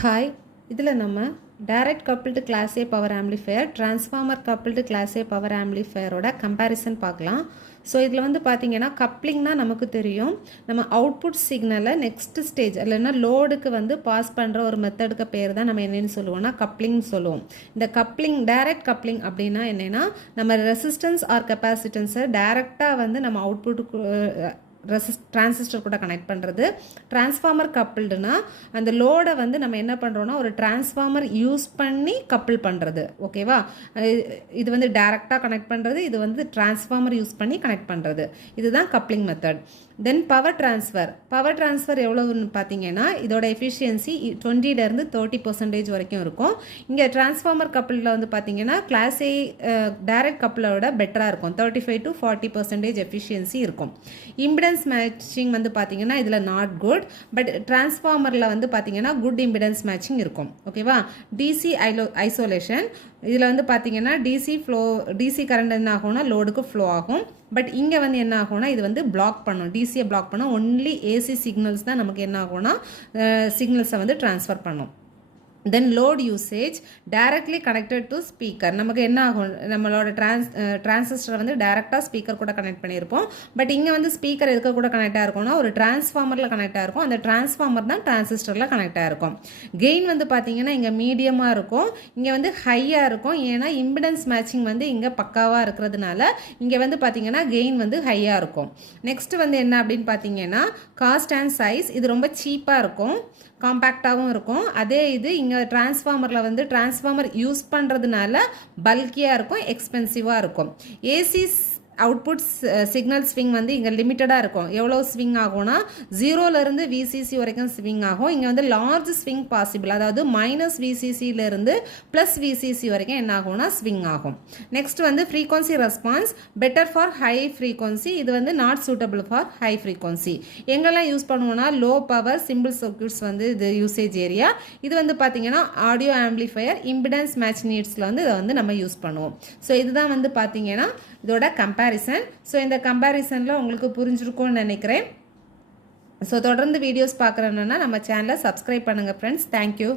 Hi, இதில் நம்ம direct coupled class A power amplifier, transformer coupled class A power ஆம்ப்ளிஃபையரோட comparison பார்க்கலாம். So இதில் வந்து பார்த்தீங்கன்னா கப்ளிங்னா நமக்கு தெரியும். நம்ம அவுட்புட் சிக்னலை நெக்ஸ்ட் ஸ்டேஜ் இல்லைன்னா லோடுக்கு வந்து பாஸ் பண்ணுற ஒரு மெத்தடுக்கு பேர் தான் நம்ம என்னென்னு சொல்லுவோம்னா கப்ளிங் சொல்லுவோம். இந்த கப்ளிங் டைரக்ட் கப்ளிங் அப்படின்னா என்னென்னா நம்ம ரெசிஸ்டன்ஸ் ஆர் கெப்பாசிட்டன்ஸை டைரெக்டாக வந்து நம்ம அவுட்புட்டுக்கு டிரான்சிஸ்டர் கூட கனெக்ட் பண்ணுறது. டிரான்ஸ்ஃபார்மர் கப்பிள்டுனா அந்த லோடை வந்து நம்ம என்ன பண்ணுறோன்னா ஒரு டிரான்ஸ்ஃபார்மர் யூஸ் பண்ணி கப்பிள் பண்ணுறது. ஓகேவா? இது வந்து டைரெக்டாக கனெக்ட் பண்ணுறது, இது வந்து டிரான்ஸ்ஃபார்மர் யூஸ் பண்ணி கனெக்ட் பண்ணுறது. இதுதான் கப்ளிங் மெத்தட். தென் பவர் ட்ரான்ஸ்ஃபர் எவ்வளோன்னு பார்த்தீங்கன்னா இதோட எஃபிஷியன்சி 20லேருந்து 30% வரைக்கும் இருக்கும். இங்கே டிரான்ஸ்ஃபார்மர் கப்பிளில் வந்து பார்த்தீங்கன்னா கிளாஸ் ஏ டைரக்ட் கப்பிளோட பெட்டராக இருக்கும். 35 to 40% எஃபிஷியன்சி இருக்கும். இம்பிடன்ஸ் மேட்சிங் வந்து பார்த்தீங்கன்னா இதில் நாட் குட், பட் டிரான்ஸ்ஃபார்மரில் வந்து பார்த்தீங்கன்னா குட் இம்பிடன்ஸ் மேட்சிங் இருக்கும். ஓகேவா? டிசி ஐசோலேஷன் இதில் வந்து பார்த்தீங்கன்னா டிசி கரண்ட் என்ன ஆகும்னா லோடுக்கு ஃப்ளோ ஆகும். பட் இங்கே வந்து என்ன ஆகும்னா இது வந்து பிளாக் பண்ணும், டிசியை பிளாக் பண்ணும். ஒன்லி ஏசி சிக்னல்ஸ் தான் நமக்கு என்ன ஆகும்னா சிக்னல்ஸை வந்து ட்ரான்ஸ்ஃபர் பண்ணும். Then load usage directly connected to speaker. நமக்கு என்ன ஆகும், நம்மளோட டிரான்சிஸ்டரை வந்து டைரெக்டாக ஸ்பீக்கர் கூட கனெக்ட் பண்ணியிருப்போம். பட் இங்கே வந்து ஸ்பீக்கர் எதுக்கு கூட கனெக்டாக இருக்கும்னா ஒரு டிரான்ஸ்ஃபார்மரில் கனெக்டாக இருக்கும். அந்த டிரான்ஸ்ஃபார்மர் தான் டிரான்சிஸ்டரில் கனெக்டாக இருக்கும். கெயின் வந்து பார்த்தீங்கன்னா இங்கே மீடியமாக இருக்கும், இங்கே வந்து ஹையாக இருக்கும். ஏன்னா இம்பிடன்ஸ் மேட்சிங் வந்து இங்கே பக்காவாக இருக்கிறதுனால இங்கே வந்து பார்த்தீங்கன்னா கெயின் வந்து ஹையாக இருக்கும். நெக்ஸ்ட் வந்து என்ன அப்படின்னு பார்த்தீங்கன்னா காஸ்ட் அண்ட் சைஸ். இது ரொம்ப சீப்பாக இருக்கும், காம்பேக்டாகவும் இருக்கும். அதே இது இங்கே டிரான்ஸ்ஃபார்மரில் வந்து டிரான்ஸ்ஃபார்மர் யூஸ் பண்ணுறதுனால பல்கியாக இருக்கும், எக்ஸ்பென்சிவாக இருக்கும். ஏசி அவுட்புட் சிக்னல் ஸ்விங் வந்து இங்கே லிமிட்டடாக இருக்கும். எவ்வளோ ஸ்விங் ஆகும்னா 0லேருந்து விசிசி வரைக்கும் ஸ்விங் ஆகும். இங்கே வந்து லார்ஜ் ஸ்விங் பாசிபிள், அதாவது மைனஸ் விசிசியிலேருந்து ப்ளஸ் விசிசி வரைக்கும் என்ன ஆகும்னா ஸ்விங் ஆகும். நெக்ஸ்ட் வந்து frequency response better for high frequency. இது வந்து not suitable for high frequency. எங்கெல்லாம் யூஸ் பண்ணுவோம்னா லோ பவர் சிம்பிள் சர்க்யூட்ஸ் வந்து இது யூசேஜ் ஏரியா. இது வந்து பார்த்தீங்கன்னா ஆடியோ ஆம்பிளிஃபையர் இம்பிடன்ஸ் மேட்ச் நீட்ஸில் வந்து இதை வந்து நம்ம யூஸ் பண்ணுவோம். ஸோ இதுதான் வந்து பார்த்தீங்கன்னா இதோட கம்பேரிசன். ஸோ இந்த கம்பேரிசனில் உங்களுக்கு புரிஞ்சிருக்கும்னு நினைக்கிறேன். ஸோ தொடர்ந்து வீடியோஸ் பார்க்குறேன்னா நம்ம சேனலை சப்ஸ்கிரைப் பண்ணுங்கள் ஃப்ரெண்ட்ஸ். தேங்க்யூ.